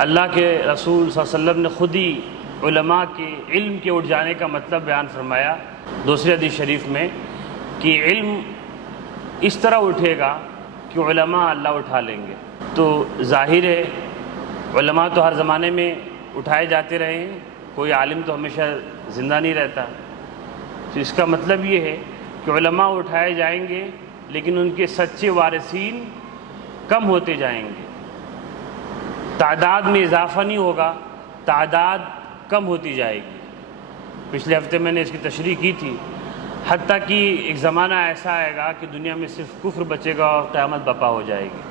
اللہ کے رسول صلی اللہ علیہ وسلم نے خود ہی علماء کے علم کے اٹھ جانے کا مطلب بیان فرمایا دوسری حدیث شریف میں کہ علم اس طرح اٹھے گا کہ علماء اللہ اٹھا لیں گے۔ تو ظاہر ہے علماء تو ہر زمانے میں اٹھائے جاتے رہے ہیں، کوئی عالم تو ہمیشہ زندہ نہیں رہتا، تو اس کا مطلب یہ ہے کہ علماء اٹھائے جائیں گے لیکن ان کے سچے وارثین کم ہوتے جائیں گے، تعداد میں اضافہ نہیں ہوگا، تعداد کم ہوتی جائے گی۔ پچھلے ہفتے میں نے اس کی تشریح کی تھی، حتیٰ کہ ایک زمانہ ایسا آئے گا کہ دنیا میں صرف کفر بچے گا اور قیامت برپا ہو جائے گی۔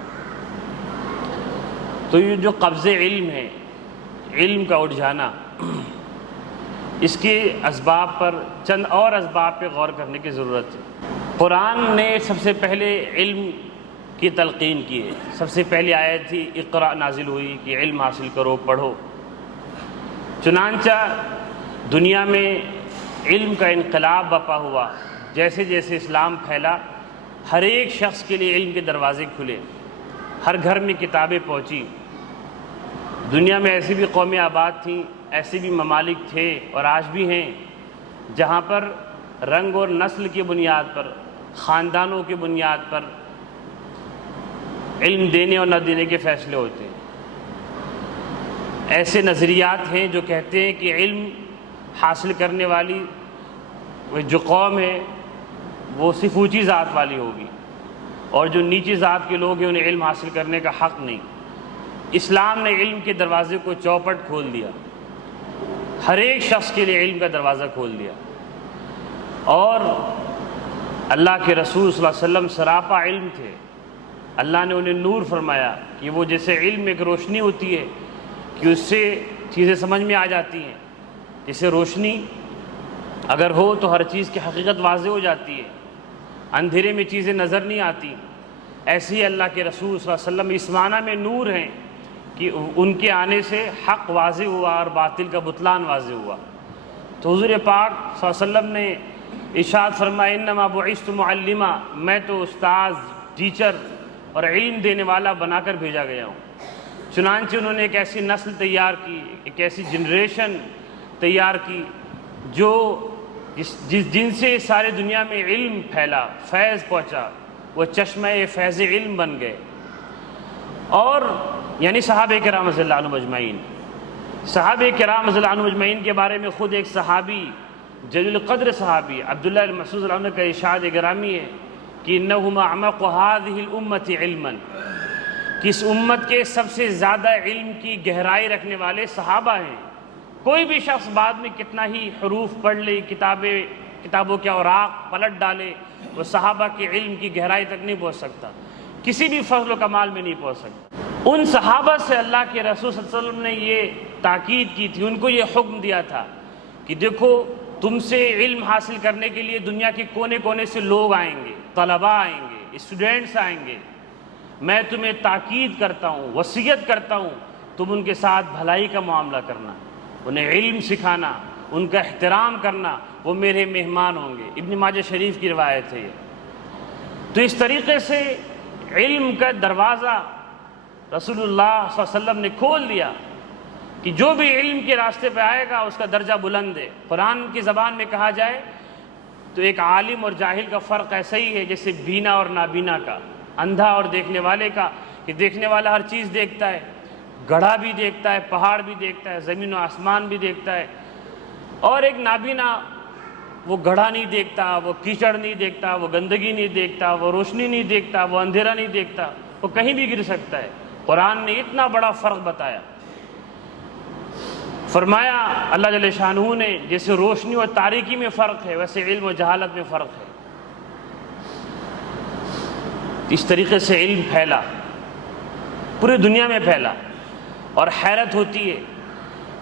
تو یہ جو قبض علم ہے، علم کا اٹھ جانا، اس کے اسباب پر چند اور اسباب پہ غور کرنے کی ضرورت ہے۔ قرآن نے سب سے پہلے علم کی تلقین کی ہے، سب سے پہلی آیت تھی اقرأ نازل ہوئی کہ علم حاصل کرو، پڑھو۔ چنانچہ دنیا میں علم کا انقلاب برپا ہوا، جیسے جیسے اسلام پھیلا ہر ایک شخص کے لیے علم کے دروازے کھلے، ہر گھر میں کتابیں پہنچی۔ دنیا میں ایسی بھی قومیں آباد تھیں، ایسے بھی ممالک تھے اور آج بھی ہیں جہاں پر رنگ اور نسل کی بنیاد پر، خاندانوں کی بنیاد پر علم دینے اور نہ دینے کے فیصلے ہوتے ہیں۔ ایسے نظریات ہیں جو کہتے ہیں کہ علم حاصل کرنے والی جو قوم ہے وہ صرف اونچی ذات والی ہوگی، اور جو نیچی ذات کے لوگ ہیں انہیں علم حاصل کرنے کا حق نہیں۔ اسلام نے علم کے دروازے کو چوپٹ کھول دیا، ہر ایک شخص کے لیے علم کا دروازہ کھول دیا، اور اللہ کے رسول صلی اللہ علیہ وسلم سراپا علم تھے۔ اللہ نے انہیں نور فرمایا کہ وہ جیسے علم ایک روشنی ہوتی ہے کہ اس سے چیزیں سمجھ میں آ جاتی ہیں، جیسے روشنی اگر ہو تو ہر چیز کی حقیقت واضح ہو جاتی ہے، اندھیرے میں چیزیں نظر نہیں آتی، ایسے ہی اللہ کے رسول صلی اللہ علیہ وسلم اس معنی میں نور ہیں کہ ان کے آنے سے حق واضح ہوا اور باطل کا بطلان واضح ہوا۔ تو حضور پاک صلی اللہ علیہ وسلم نے ارشاد فرمایا انما بعثت معلما، میں تو استاذ، ٹیچر اور علم دینے والا بنا کر بھیجا گیا ہوں۔ چنانچہ انہوں نے ایک ایسی نسل تیار کی، ایک ایسی جنریشن تیار کی جو جن سے ساری دنیا میں علم پھیلا، فیض پہنچا، وہ چشمہ فیض علم بن گئے۔ اور یعنی صحابہ کرام رضی اللہ عنہم اجمعین، صحابہ کرام رضی اللہ عنہم اجمعین کے بارے میں خود ایک صحابی، جلیل القدر صحابی عبداللہ بن مسعود رضی اللہ عنہ کا ارشاد گرامی ہے کہ انہم اعمق هذه الامت علما، کہ اس امت کے سب سے زیادہ علم کی گہرائی رکھنے والے صحابہ ہیں۔ کوئی بھی شخص بعد میں کتنا ہی حروف پڑھ لے، کتابوں کے اوراق پلٹ ڈالے، وہ صحابہ کے علم کی گہرائی تک نہیں پہنچ سکتا، کسی بھی فضل و کمال میں نہیں پہنچ سکتا۔ ان صحابہ سے اللہ کے رسول صلی اللہ علیہ وسلم نے یہ تاکید کی تھی، ان کو یہ حکم دیا تھا کہ دیکھو تم سے علم حاصل کرنے کے لیے دنیا کے کونے کونے سے لوگ آئیں گے، طلباء آئیں گے، اسٹوڈنٹس آئیں گے، میں تمہیں تاکید کرتا ہوں، وصیت کرتا ہوں تم ان کے ساتھ بھلائی کا معاملہ کرنا، انہیں علم سکھانا، ان کا احترام کرنا، وہ میرے مہمان ہوں گے۔ ابن ماجہ شریف کی روایت ہے یہ۔ تو اس طریقے سے علم کا دروازہ رسول اللہ صلی اللہ علیہ وسلم نے کھول دیا کہ جو بھی علم کے راستے پہ آئے گا اس کا درجہ بلند ہے۔ قرآن کی زبان میں کہا جائے تو ایک عالم اور جاہل کا فرق ایسا ہی ہے جیسے بینا اور نابینا کا، اندھا اور دیکھنے والے کا، کہ دیکھنے والا ہر چیز دیکھتا ہے، گڑھا بھی دیکھتا ہے، پہاڑ بھی دیکھتا ہے، زمین و آسمان بھی دیکھتا ہے، اور ایک نابینا وہ گڑھا نہیں دیکھتا، وہ کیچڑ نہیں دیکھتا، وہ گندگی نہیں دیکھتا، وہ روشنی نہیں دیکھتا، وہ اندھیرا نہیں دیکھتا، وہ کہیں بھی گر سکتا ہے۔ قرآن نے اتنا بڑا فرق بتایا، فرمایا اللہ جل شانہ نے جیسے روشنی اور تاریکی میں فرق ہے ویسے علم و جہالت میں فرق ہے۔ اس طریقے سے علم پھیلا، پوری دنیا میں پھیلا، اور حیرت ہوتی ہے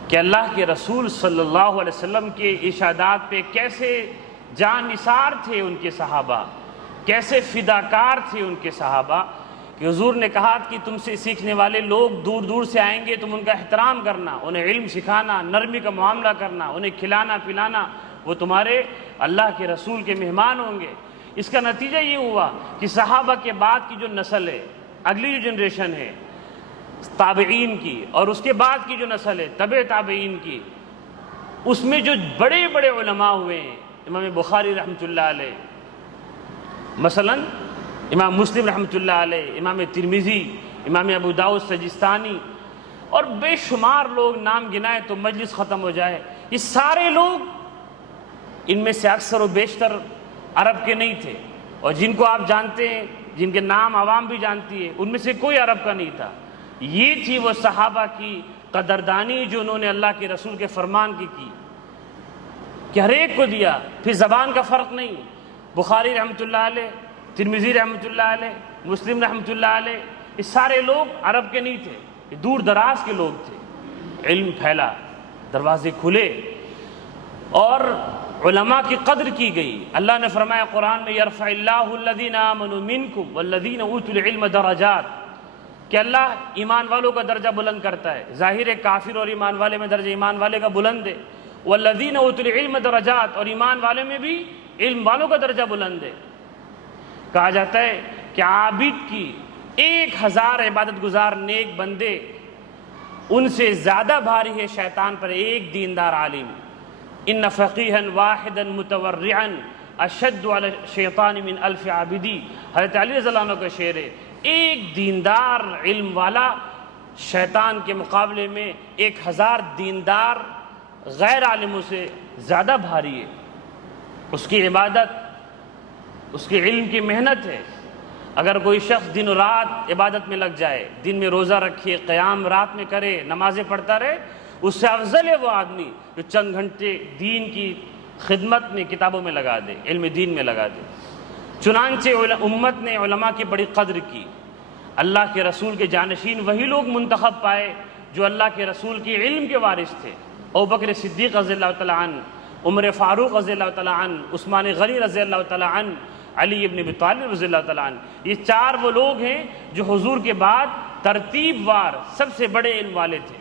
کہ اللہ کے رسول صلی اللہ علیہ وسلم کے ارشادات پہ کیسے جان نثار تھے ان کے صحابہ، کیسے فداکار تھے ان کے صحابہ، کہ حضور نے کہا کہ تم سے سیکھنے والے لوگ دور دور سے آئیں گے، تم ان کا احترام کرنا، انہیں علم سکھانا، نرمی کا معاملہ کرنا، انہیں کھلانا پلانا، وہ تمہارے اللہ کے رسول کے مہمان ہوں گے۔ اس کا نتیجہ یہ ہوا کہ صحابہ کے بعد کی جو نسل ہے، اگلی جو جنریشن ہے، تابعین کی اور اس کے بعد کی جو نسل ہے تبع تابعین کی، اس میں جو بڑے بڑے علماء ہوئے ہیں، امام بخاری رحمۃ اللہ علیہ، مثلا امام مسلم رحمۃ اللہ علیہ، امام ترمذی، امام ابو داؤد سجستانی، اور بے شمار لوگ نام گنائے تو مجلس ختم ہو جائے، یہ سارے لوگ ان میں سے اکثر و بیشتر عرب کے نہیں تھے، اور جن کو آپ جانتے ہیں، جن کے نام عوام بھی جانتی ہے، ان میں سے کوئی عرب کا نہیں تھا۔ یہ تھی وہ صحابہ کی قدردانی جو انہوں نے اللہ کے رسول کے فرمان کی کہ ہر ایک کو دیا، پھر زبان کا فرق نہیں۔ بخاری رحمۃ اللہ علیہ، ترمذی رحمۃ اللہ علیہ، مسلم رحمۃ اللہ علیہ، یہ سارے لوگ عرب کے نہیں تھے، یہ دور دراز کے لوگ تھے۔ علم پھیلا، دروازے کھلے، اور علماء کی قدر کی گئی۔ اللہ نے فرمایا قرآن میں یرفع اللہ الذین آمنوا منکم والذین اوتوا العلم درجات، کہ اللہ ایمان والوں کا درجہ بلند کرتا ہے۔ ظاہر ہے کافر اور ایمان والے میں درجہ ایمان والے کا بلند ہے، والذین اوتوا العلم درجات، اور ایمان والے میں بھی علم والوں کا درجہ بلند ہے۔ کہا جاتا ہے کہ عابد کی 1000 عبادت گزار نیک بندے ان سے زیادہ بھاری ہے شیطان پر ایک دیندار عالم۔ ان فقیہا واحدا متورعا اشد علی الشیطان من 1000 عابدی، حضرت علی رضی اللہ عنہ کا شعر ہے۔ ایک دیندار علم والا شیطان کے مقابلے میں 1000 دیندار غیر عالموں سے زیادہ بھاری ہے۔ اس کی عبادت، اس کے علم کی محنت ہے۔ اگر کوئی شخص دن و رات عبادت میں لگ جائے، دن میں روزہ رکھے، قیام رات میں کرے، نمازیں پڑھتا رہے، اس سے افضل ہے وہ آدمی جو چند گھنٹے دین کی خدمت میں کتابوں میں لگا دے، علم دین میں لگا دے۔ چنانچہ امت نے علماء کی بڑی قدر کی۔ اللہ کے رسول کے جانشین وہی لوگ منتخب پائے جو اللہ کے رسول کی علم کے وارث تھے۔ ابوبکر صدیق رضی اللہ تعالیٰ عنہ، عمر فاروق رضی اللہ تعالیٰ عنہ، عثمان غنی رضی اللہ تعالیٰ عنہ، علی ابن ابی طالب رضی اللہ تعالیٰ عنہ، یہ 4 وہ لوگ ہیں جو حضور کے بعد ترتیب وار سب سے بڑے علم والے تھے۔